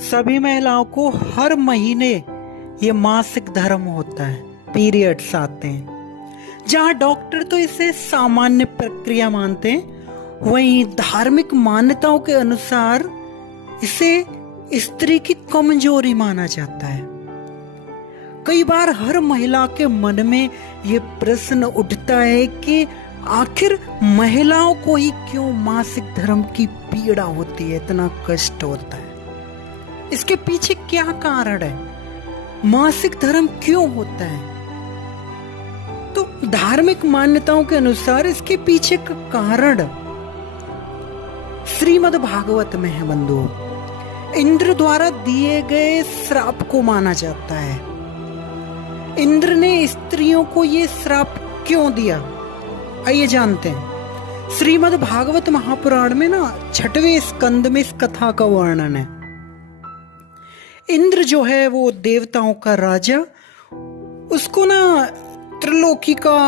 सभी महिलाओं को हर महीने ये मासिक धर्म होता है, पीरियड्स आते हैं। जहाँ डॉक्टर तो इसे सामान्य प्रक्रिया मानते हैं, वहीं धार्मिक मान्यताओं के अनुसार इसे स्त्री की कमजोरी माना जाता है। कई बार हर महिला के मन में ये प्रश्न उठता है कि आखिर महिलाओं को ही क्यों मासिक धर्म की पीड़ा होती है, इतना कष्ट होता है। इसके पीछे क्या कारण है, मासिक धर्म क्यों होता है? तो धार्मिक मान्यताओं के अनुसार इसके पीछे का कारण श्रीमद् भागवत में है बंधुओं। इंद्र द्वारा दिए गए श्राप को माना जाता है। इंद्र ने स्त्रियों को ये श्राप क्यों दिया, आइए जानते हैं। श्रीमद् भागवत महापुराण में ना 6वें स्कंद में इस कथा का वर्णन है। इंद्र जो है वो देवताओं का राजा, उसको ना त्रिलोकी का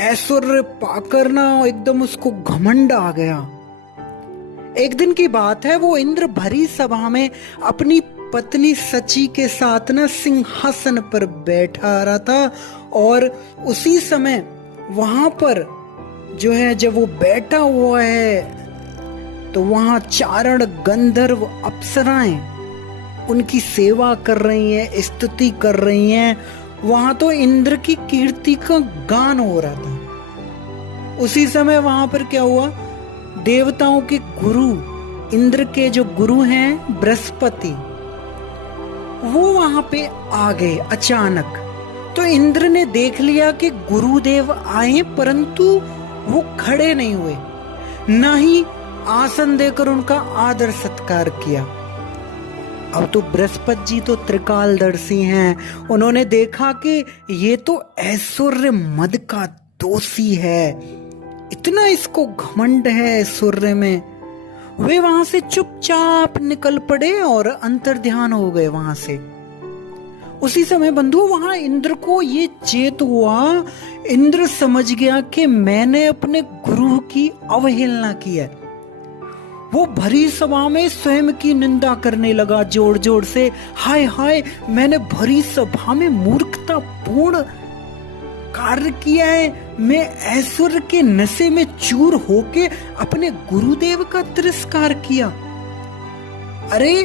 ऐश्वर्य पाकर ना एकदम उसको घमंड आ गया। एक दिन की बात है, वो इंद्र भरी सभा में अपनी पत्नी सची के साथ ना सिंहासन पर बैठा रहा था, और उसी समय वहां पर जो है जब वो बैठा हुआ है तो वहां चारण गंधर्व अप्सराएं उनकी सेवा कर रही हैं, स्तुति कर रही हैं। वहां तो इंद्र की कीर्ति का गान हो रहा था। उसी समय वहां पर क्या हुआ, देवताओं के गुरु, इंद्र के जो गुरु हैं बृहस्पति, वो वहां पे आ गए अचानक। तो इंद्र ने देख लिया कि गुरुदेव आए, परंतु वो खड़े नहीं हुए, ना ही आसन देकर उनका आदर सत्कार किया। अब तो बृहस्पति जी तो त्रिकालदर्शी हैं, उन्होंने देखा कि ये तो ऐश्वर्य मद का दोषी है, इतना इसको घमंड है ऐश्वर्य में। वे वहां से चुपचाप निकल पड़े और अंतर्ध्यान हो गए वहां से। उसी समय बंधु वहां इंद्र को ये चेत हुआ, इंद्र समझ गया कि मैंने अपने गुरु की अवहेलना की है। वो भरी सभा में स्वयं की निंदा करने लगा जोर जोर से, हाय हाय, मैंने भरी सभा में मूर्खतापूर्ण कार्य किया है। मैं ऐश्वर्य के नशे में चूर होके अपने गुरुदेव का तिरस्कार किया। अरे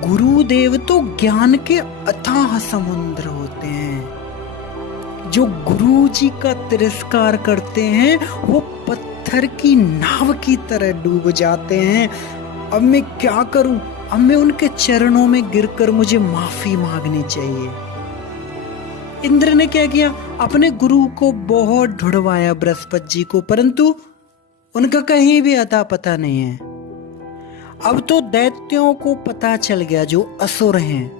गुरुदेव तो ज्ञान के अथाह समुद्र होते हैं। जो गुरु जी का तिरस्कार करते हैं वो पत्थर की नाव की तरह डूब जाते हैं। अब मैं क्या करूं, अब मैं उनके चरणों में गिरकर मुझे माफी मांगनी चाहिए। इंद्र ने क्या किया, अपने गुरु को बहुत ढूंढवाया बृहस्पति जी को, परंतु उनका कहीं भी अता पता नहीं है। अब तो दैत्यों को पता चल गया, जो असुर हैं।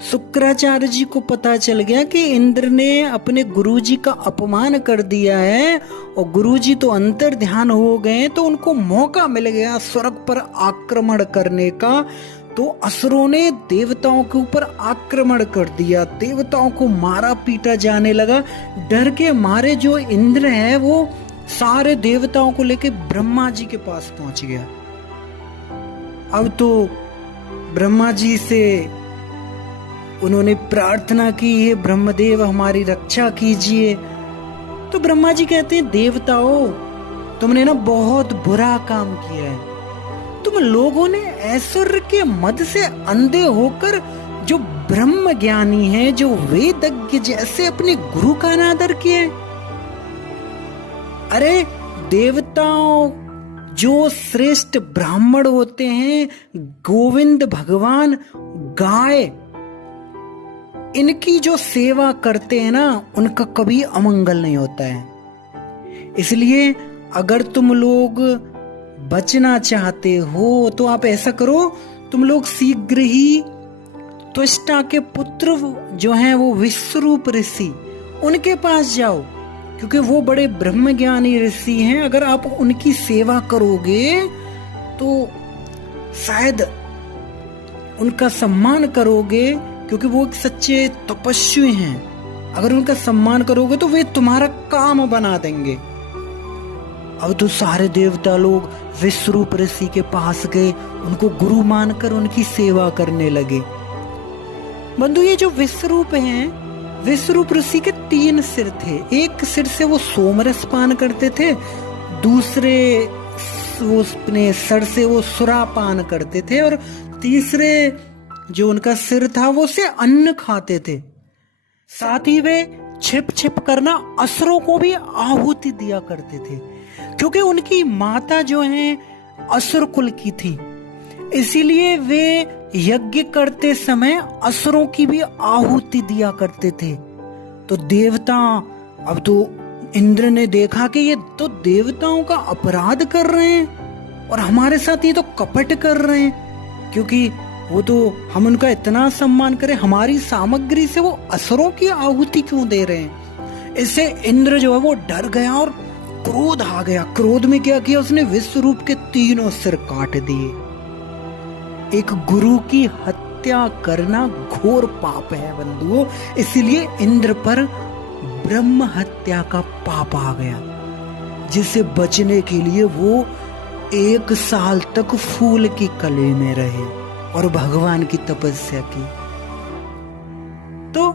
शुक्राचार्य जी को पता चल गया कि इंद्र ने अपने गुरुजी का अपमान कर दिया है, और गुरुजी तो अंतर्ध्यान हो गए, तो उनको मौका मिल गया स्वर्ग पर आक्रमण करने का। तो असुरों ने देवताओं के ऊपर आक्रमण कर दिया, देवताओं को मारा पीटा जाने लगा। डर के मारे जो इंद्र है वो सारे देवताओं को लेकर ब्रह्मा जी के पास पहुंच गया। अब तो ब्रह्मा जी से उन्होंने प्रार्थना की, हे ब्रह्मदेव हमारी रक्षा कीजिए। तो ब्रह्मा जी कहते हैं, देवताओं तुमने ना बहुत बुरा काम किया है। तुम लोगों ने ऐश्वर्य के मद से अंधे होकर जो ब्रह्म ज्ञानी है, जो वेदज्ञ जैसे अपने गुरु का अनादर किया। अरे देवताओं जो श्रेष्ठ ब्राह्मण होते हैं, गोविंद भगवान, गाय, इनकी जो सेवा करते हैं ना, उनका कभी अमंगल नहीं होता है। इसलिए अगर तुम लोग बचना चाहते हो तो आप ऐसा करो, तुम लोग शीघ्र ही त्वष्टा के पुत्र जो हैं वो विश्वरूप ऋषि, उनके पास जाओ, क्योंकि वो बड़े ब्रह्मज्ञानी ऋषि हैं। अगर आप उनकी सेवा करोगे तो शायद उनका सम्मान करोगे, क्योंकि वो एक सच्चे तपस्वी हैं। अगर उनका सम्मान करोगे तो वे तुम्हारा काम बना देंगे। अब तो सारे देवता लोग विश्वरूप ऋषि के पास गए, उनको गुरु मानकर उनकी सेवा करने लगे। बंधु, ये जो विश्वरूप हैं, विश्वरूप ऋषि के 3 सिर थे। एक सिर से वो सोमरस पान करते थे, दूसरे वो अपने सर से वो सुरा पान करते थे, और तीसरे जो उनका सिर था वो से अन्न खाते थे। साथ ही वे छिप छिप करना असुरों को भी आहुति दिया करते थे, क्योंकि उनकी माता जो है असुर कुल की थी, इसीलिए वे यज्ञ करते समय असुरों की भी आहुति दिया करते थे। तो देवता, अब तो इंद्र ने देखा कि ये तो देवताओं का अपराध कर रहे हैं और हमारे साथ ये तो कपट कर रहे हैं, क्योंकि वो तो हम उनका इतना सम्मान करें, हमारी सामग्री से वो असुरों की आहुति क्यों दे रहे हैं। इससे इंद्र जो है वो डर गया और क्रोध आ गया। क्रोध में क्या किया उसने, विश्वरूप के 3 सिर काट दिए। एक गुरु की हत्या करना घोर पाप है बंधुओं, इसलिए इंद्र पर ब्रह्म हत्या का पाप आ गया, जिससे बचने के लिए वो 1 साल तक फूल की कली में रहे और भगवान की तपस्या की। तो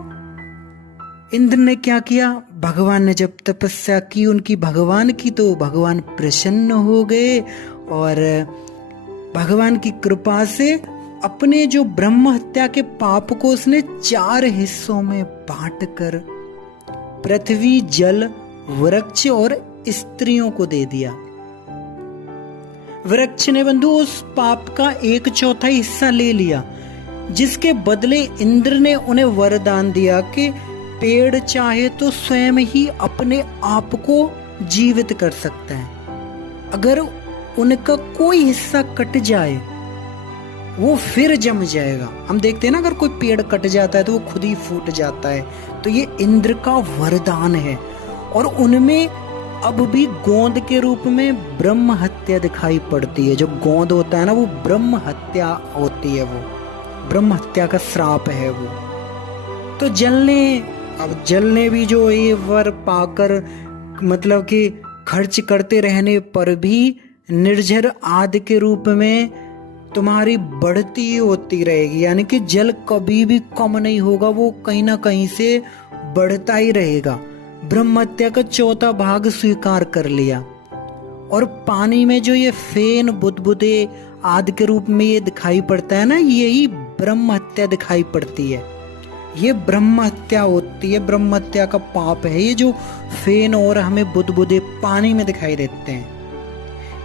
इंद्र ने क्या किया, भगवान ने जब तपस्या की उनकी भगवान की, तो भगवान प्रसन्न हो गए और भगवान की कृपा से अपने जो ब्रह्म हत्या के पाप को उसने 4 हिस्सों में बांटकर पृथ्वी, जल, वृक्ष और स्त्रियों को दे दिया। वृक्ष ने बंधु उस पाप का 1/4 हिस्सा ले लिया, जिसके बदले इंद्र ने उन्हें वरदान दिया कि पेड़ चाहे तो स्वयं ही अपने आप को जीवित कर सकता है। अगर उनका कोई हिस्सा कट जाए वो फिर जम जाएगा। हम देखते हैं ना, अगर कोई पेड़ कट जाता है तो वो खुद ही फूट जाता है। तो ये इंद्र का वरदान है। और उनमें अब भी गोंद के रूप में ब्रह्म हत्या दिखाई पड़ती है। जो गोंद होता है ना, वो ब्रह्म हत्या होती है, वो ब्रह्म हत्या का श्राप है वो। तो जल ने भी जो ये वर पाकर, मतलब कि खर्च करते रहने पर भी निर्झर आदि के रूप में तुम्हारी बढ़ती होती रहेगी, यानी कि जल कभी भी कम नहीं होगा, वो कहीं ना कहीं से बढ़ता ही रहेगा। ब्रह्म हत्या का 4था भाग स्वीकार कर लिया। और पानी में जो ये फेन, बुदबुदे आदि के रूप में ये दिखाई पड़ता है ना, यही ब्रह्म हत्या दिखाई पड़ती है। ये ब्रह्म हत्या होती है, ब्रह्म हत्या का पाप है ये, जो फेन और हमें बुदबुदे पानी में दिखाई देते हैं।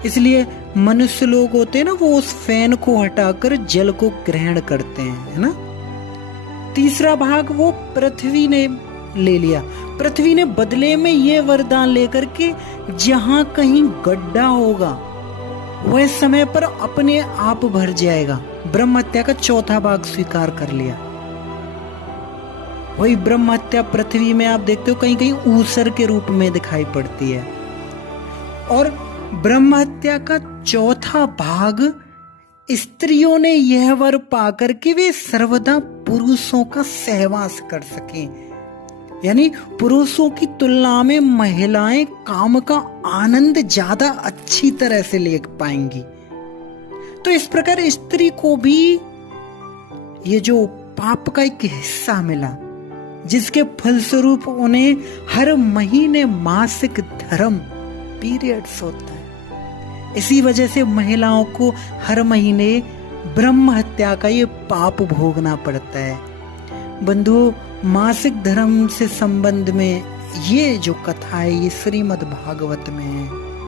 इसलिए मनुष्य लोग होते हैं ना, वो उस फेन को हटाकर जल को ग्रहण करते हैं, है ना। तीसरा भाग वो पृथ्वी ने ले लिया। पृथ्वी ने बदले में ये वरदान लेकर के जहां कहीं गड्ढा होगा वह समय पर अपने आप भर जाएगा। ब्रह्म हत्या का 4था भाग स्वीकार कर लिया। वही ब्रह्म हत्या पृथ्वी में आप देखते हो कहीं कहीं ऊसर के रूप में दिखाई पड़ती है। और ब्रह्म हत्या का 4था भाग स्त्रियों ने यह वर पाकर कि वे सर्वदा पुरुषों का सहवास कर सकें, यानी पुरुषों की तुलना में महिलाएं काम का आनंद ज्यादा अच्छी तरह से ले पाएंगी। तो इस प्रकार स्त्री को भी ये जो पाप का एक हिस्सा मिला, जिसके फलस्वरूप उन्हें हर महीने मासिक धर्म पीरियड्स होता है। इसी वजह से महिलाओं को हर महीने ब्रह्म हत्या का ये पाप भोगना पड़ता है। बंधु, मासिक धर्म से संबंध में ये जो कथा है ये श्रीमद् भागवत में है।